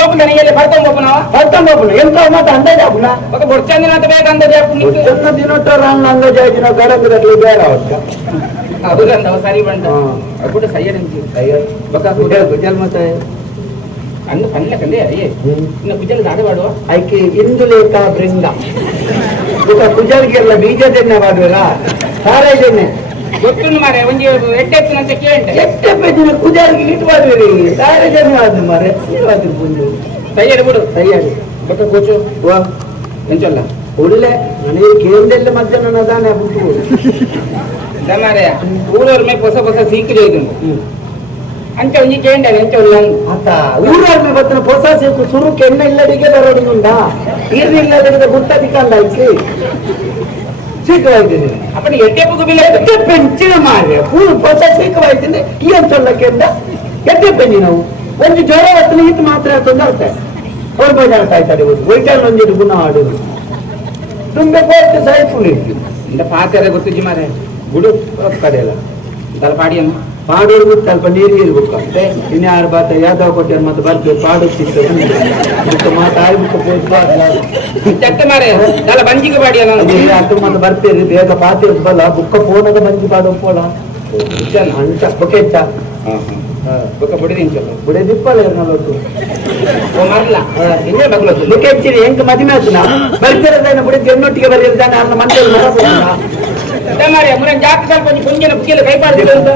ಜೋಪು ನನಗೆ ಬರ್ತಾವ ಬೋಪನ ಎಂತ ಮತ್ತೆ ಅಂದಾಜ್ ಆಗುನ ఒక బొచ్చందిన అంత ಬೇಗ ಅಂದಾಜ್ ಆಪು నీకు చిన్న దినొట్టారు అందాజ అయిన గడగడట్లు ಬೇಡ అవునండి ఒకసారి ಬಂದ అప్పుడు సయ్యడ్ నుంచి సయ్యడ్ ఒక గుజల్ మత అన్న పన్నకండి అయ్యే ఇన్న గుజల్ దాడవాడు ఐకి ఇందులేక బృంద ఒక గుజల్గిర్ల ಬೀಜ ತಿನ್ನವಾಡುವಲ್ಲ ಸಾರೇ ತಿನ್ನೆ ಗೊತ್ತುಂಡು ಮಾರೆ ಒಂಜಿ ಎಟ್ಟೆತ್ತಿನಂತ ಕೇಂಟೆ ಎಟ್ಟೆಪ್ಪಿನ ಕುಜಲ್ಗಿ ಇಟ್ವಾದ್ರಿ ಸಾರೇ ತಿನ್ನವಾದ್ರು ಮಾರೆ ಇಟ್ವಾದ್ರು ಪುಂಜು ಸಯ್ಯಡ್ ಬಿಡು ಸಯ್ಯಡ್ ಬೊಕ್ಕ ಕೂಚು ವಾ ಎಂಚಲ್ಲ ಒಳ್ಳೆ ನನಗೆ ಕೇಂದ್ರಲ್ಲ ಮಧ್ಯಾಹ್ನ ಅದಾನೆ ಬಿಟ್ಟು ಮಾರೆ ಊರವ್ರ ಮೇಲೆ ಹೊಸ ಹೊಸ ಸೀಕ್ರಿ ಇದು ಅಂಚ ಒಂಜಿ ಕೇಂಡ ಎಂಚ ಉಲ್ಲಂಗ್ ಆತ ಊರವ್ರ ಮೇಲೆ ಬತ್ತನ ಹೊಸ ಸೀಕು ಸುರುಕ್ಕೆ ಎಣ್ಣೆ ಇಲ್ಲದಿಗೆ ಬರೋಡಿಗುಂಡ ನೀರು ಇಲ್ಲದಿಗೆ ಗುತ್ತದಿಕ್ಕಲ್ಲ ಐತಿ ಸೀಕವಾಯ್ತೀನಿ ಅಪ್ಪನ ಎಟ್ಟೆಪ್ಪು ಬಿಲ್ಲ ಎಟ್ಟೆ ಪೆಂಚಿನ ಮಾರ್ರೆ ಪೂರು ಹೊಸ ಸೀಕವಾಯ್ತೀನಿ ಈ ಅಂಚೊಲ್ಲಕ್ಕೆಂದ ಎಟ್ಟೆ ಪೆಂಜಿ ನಾವು ಒಂದು ಜ್ವರ ಹೊತ್ತನ ಇದು ಮಾತ್ರ ತೊಂದರೆ ಅವ್ರು ಬಜಾರ್ತಾ ಇದ್ದಾರೆ ವೈಟಲ್ ಒಂದಿಟ್ಟು ಗುಣ ಆಡುದು ತುಂಬೆ ಕೋರ್ಟ್ ಸಾಯ್ಫುಲ್ ಇಂದ ಪಾತ್ರೆ ಗೊತ್ತಿಜ್ಜಿ ಮಾರೆ ಗುಡು ಕಡೆಯಲ್ಲ ದಲ ಪಾಡಿಯನ್ನು ಪಾಡೋರ್ಗು ಸ್ವಲ್ಪ ನೀರು ಇರ್ಬೇಕು ಅಂತೆ ಇನ್ಯಾರು ಬಾತ ಯಾದವ್ ಕೊಟ್ಟೆ ಮತ್ತೆ ಬರ್ತೇವೆ ಪಾಡುತ್ತಿತ್ತು ಮಾತಾಡಿ ಚಕ್ಕ ಮಾರೆ ದಲ ಬಂಜಿಗೆ ಪಾಡಿಯಲ್ಲ ಅಷ್ಟು ಮತ್ತೆ ಬರ್ತೇರಿ ಬೇಗ ಪಾತಿ ಬಲ್ಲ ಬುಕ್ಕ ಫೋನದ ಬಂಜಿ ಪಾಡೋ ಪೋಲ ಅಂಚ ಬೊಕೆಚ್ಚ ಬೊಕ್ಕ ಬುಡಿದಿ ಇಂಚಲ್ಲ ಬುಡೆ ದಿಪ್ಪಲ್ಲ ನಲ್ಲೊಟ್ಟು ಓ ಮರ್ಲ ಇನ್ನೇ ಬಗ್ಲತ್ತು ಬೊಕೆಚ್ಚಿರಿ ಹೆಂಗ್ ಮದುವೆ ಆಯ್ತನ ಬರ್ತಿರೋದೇನ ಬುಡೆ ಎನ್ನೊಟ್ಟಿಗೆ ಬರೆಯಿರ್ತಾನೆ ಅನ್ನ ಮಂಡಳಿ ಮಾರೆ ಮುನ್ನ ಜಾಕ್ ಸ್ವಲ್ಪ ಕೊಂಜಿನ ಬುಕ್ಕಿಲ್ಲ ಕೈ ಪಾಡ್ತಿಲ್ಲ ಅಂತ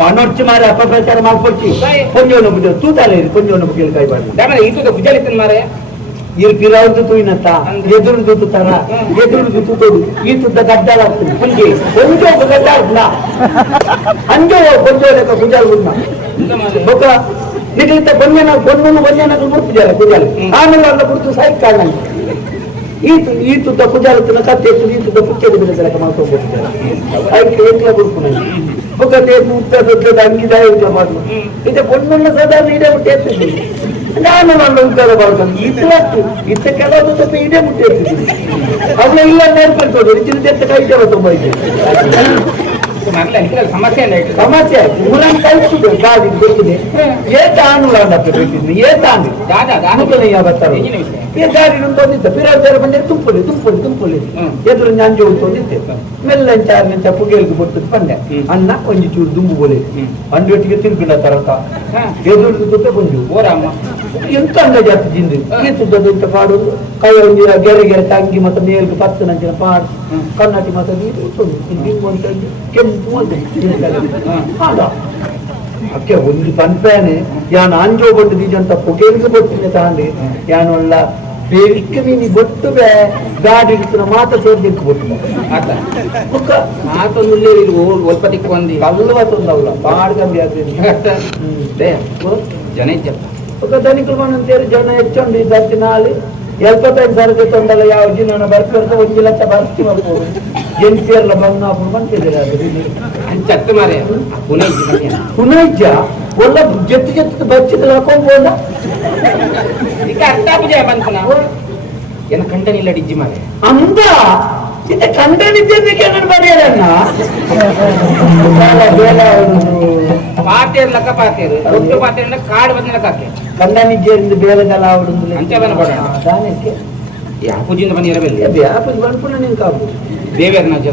ಪಣೊಚ್ಚಿ ಮಾರೆ ಅಪಪ್ರಚಾರ ಮಾಡ್ಕೊಡ್ತಿ ಕೊಂಜೋನ ಬುಡ ತೂತಾಲೆ ಕೊಂಜೋನ ಬುಕ್ಕಿಲ್ಲ ಕೈ ಪಾಡ್ಲಿ ದಾಮರೆ ಈತುದ ಬುಜಲಿತ್ತನ ಮಾರೆ ಇರ್ ಪಿರಾವ್ದು ತೂಯಿನತ್ತ ಎದುರುದು ತೂತಾರ ಎದುರುದು ತೂತೋದು ಈ ತುದ್ದ ಗಡ್ಡಾಳ ಆಗ್ತದೆ ಪುಂಜಿ ಒಂಜೋ ಗಡ್ಡ ಆಗ್ತದ ಅಂಜೋ ಕೊಂಜೋ ಲೆಕ್ಕ ಕುಜಾಲ್ ಗುಡ್ನ ಬೊಕ್ಕ ನಿಗಲಿತ ಬೊನ್ನೆನ ಮುರ್ತಿದ್ದಾರೆ ಕುಜಾಲ್ ಆಮೇಲೆ ಅಲ್ಲ ಕುರ್ತು ಸಾಯ್ತು ಕಾರಣ ಈ ತುದ್ದ ಕುಜಾಲತ್ತಿನ ಕತ್ತೆ ಎತ್ತು ಈ ತುದ್ದ ಪುಚ್ಚೆದು ಬಿಡದಲಕ ಮಾಡ್ಕೊಂಡ್ಬಿಡ್ತಾರೆ ಅದಕ್ಕೆ ಏಕ್ಲ ಬಿಡ್ಕೊಂಡು ಬೊಕ್ಕ ಮುತ್ತ ದೊಡ್ಡದ ಅಂಗಿದ ಯೋಚನೆ ಮಾಡುದು ಇದೆ ಬೊನ್ನ ಸಾಧಾರಣ ಇಡೇ ಮುಟ್ಟೆ ಎತ್ತಿದ್ದೀನಿ ನಾನು ನನ್ನ ಉದ್ಧಾರ ಮಾಡ್ಕೊಂಡು ಇತ್ತ ಕೆಲವೊಂದು ಸ್ವಲ್ಪ ಇಡೇ ಮುಟ್ಟೆ ಎತ್ತಿದ್ದೀನಿ ಅವಳ ಇಲ್ಲ ನೇರ್ಪಡ್ಕೊಂಡು ಹೆಚ್ಚಿನ ಎತ್ತ ಕೈ ಜನ ತುಂಬ ಇದೆ ಸಮಸ್ಯೆ ಊರನ್ನು ಕಳಿಸುದು ಗಾಡಿ ಗೊತ್ತಿದೆ ಏತ ಆನುಲ ಬೇಕಿದ್ನಿ ಏತ ಆನು ಬರ್ತಾರೆ ಈ ಗಾಡಿ ತೊಂದಿದ್ದ ಪಿರಾಚಾರ ಬಂದರೆ ತುಂಬಲಿ ಎದುರು ಅಂಜು ತೊಂದಿದ್ದೆ ಮೆಲ್ಲಂಚ ಪುಗೇಲ್ಗೆ ಬೊಟ್ಟದ್ದು ಬಂದೆ ಅನ್ನ ಒಂಜಿ ಚೂರು ದುಂಬು ಬೋಲೆ ಅಂಡೊಟ್ಟಿಗೆ ತಿರುಗಿಡ ತರಕ ಎದುರು ತುತ್ತ ಬಂದು ಓರಮ್ಮ ಎಂತ ಅಂಗ ಜಾತಿ ಜಿಂದು ಈ ತುದ್ದದು ಇಂತ ಪಾಡೋದು ಕೈ ಒಂಜಿ ಗೆರೆ ತಂಗಿ ಮತ್ತೆ ಮೇಲ್ಗೆ ಪತ್ತು ನಂಚಿನ ಪಾಡು ಕನ್ನಟಿ ಮತ್ತೆ ನೀರು ಕೆಂಪು ಅಂತ ಅಕ್ಕೆ ಒಂದು ಪನ್ಪೇನೆ ಯಾನ್ ಆಂಜೋ ಬೊಟ್ಟು ಬೀಜಂತ ಪೊಗೇಲ್ಗೆ ಬೊಟ್ಟಿನ ತಾಂಡಿ ಯಾನೊಲ್ಲ ಬೇವಿಕ್ಕೆ ಮೀನಿ ಬೊಟ್ಟು ಗಾಡಿ ಇಡ್ತಾನ ಮಾತ ಸೇರ್ದಿಕ್ಕೆ ಬೊಟ್ಟು ಆತ ಮಾತೊಂದು ಒಲ್ಪ ದಿಕ್ಕೊಂದಿ ಕಲ್ವ ತೊಂದವಲ್ಲ ಬಾಡ್ಗಂಬಿ ಆದ್ರೆ ಜನ ಇದ್ದ ఒక ధనికులు మనం తేరు జన ಹೆಚ್ಚೊಂದು ದರ್ಶನಾಲಿ 75 ಸಾವಿರ ತೊಂದಲ ಯಾವ ಜಿನ ಬರ್ತಿರ್ತ 1 ಲಕ್ಷ ಬರ್ತಿ ಮಾಡ್ಬೋದು ಜೆನ್ಸಿಯರ್ಲ ಬಂಗಾಪುರ ಬಂತಿದ್ದೀರ ಚತ್ತ ಮಾರೆ ಪುನೈಜ ಒಳ್ಳೆ ಜತ್ತು ಬಚ್ಚಿದ ಹಾಕೊಂಬೋದ ಈಗ ಅರ್ಥ ಪೂಜೆ ಬಂತು ನಾವು ಏನ ಕಂಡನಿಲ್ಲ ಡಿಜ್ಜಿ ಮಾರೆ ಅಂದ ಇದು ಕಂಡನಿದ್ದೆ ನಾನು ಬರೆಯಲ್ಲ ಪಾತೇರು ಲಕ್ಕ ಪಾತೇರು ಒಟ್ಟು ಪಾತೇರು ಕಾಡು ಬಂದ ಕಾಕೆ ಕಂಡನಿಜ್ಜೆಂದು ಬೇಲೆದಲ್ಲ ಆವಡುಂದು ಅಂಚೆ ಬರೋಣ ದಾನಕ್ಕೆ ಯಾ ಪೂಜಿಂದ ಬಂದಿರಬಲ್ಲ ಯಾ ಪೂಜೆ ಬಂದ್ಪುಣ ನೀನು ಕಾಪು ದೇವೇರ್ ನಾಜ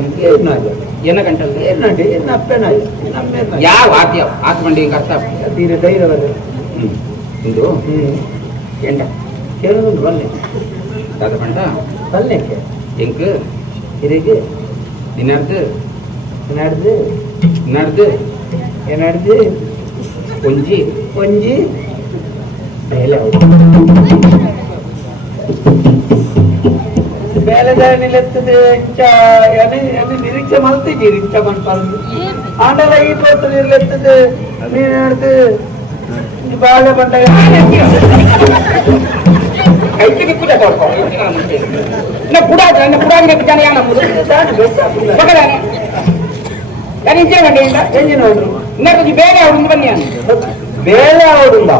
ಏನ ಗಂಟಲ್ ಏನಾಡಿ ಏನ ಅಪ್ಪೇನಾಯ ನಮ್ಮ ಯಾವ ಆತ್ಯ ಆತ್ ಬಂಡಿ ಅರ್ಥ ತೀರ ಧೈರ್ಯ ಬರ ಇದು ಎಂಟ ಕೇಳುದು ಬನ್ನಿ ದಾದ ಪಂಡ ಬಲ್ಲಕ್ಕೆ ಎಂಕ್ ಇದಕ್ಕೆ ದಿನಾರ್ದು ನಡೆದು ನಡೆದು ಏನಾಡ್ದು ಒಂಜಿ ಬೇಲೆದಾರನಿಲೆತ್ತದೆ ನಿರೀಕ್ಷೆ ಮಲ್ತಿದ್ದಿ ನಿರೀಕ್ಷೆ ಮಾಡ್ಬಾರ್ದು ಆಂಡಲ ಈ ತೋಟ ನಿರ್ಲೆತ್ತದೆ ನೀನು ಹೇಳ್ದು ಬಾಳೆ ಬಂಡ ಕೈಗೆ ಕೂಡ ಬುಡ ಜನ ಯಾನ ಎಂಜಿನ ಇನ್ನೊಂದು ಬೇರೆ ಅವ್ರು ಬನ್ನಿ ಬೇಳೆ ಅವಡುಂದ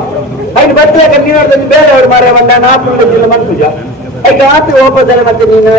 ಐದು ಬರ್ತೇಕ ನೀನು ನೋಡಿದ್ರೆ ಬೇಳೆ ಅವ್ರು ಮಾರ ಬಂದ ನಾಲ್ಕು ಮಂತುಜ ಐದು ಆತು ವಾಪಸ್ ಮತ್ತೆ ನೀನು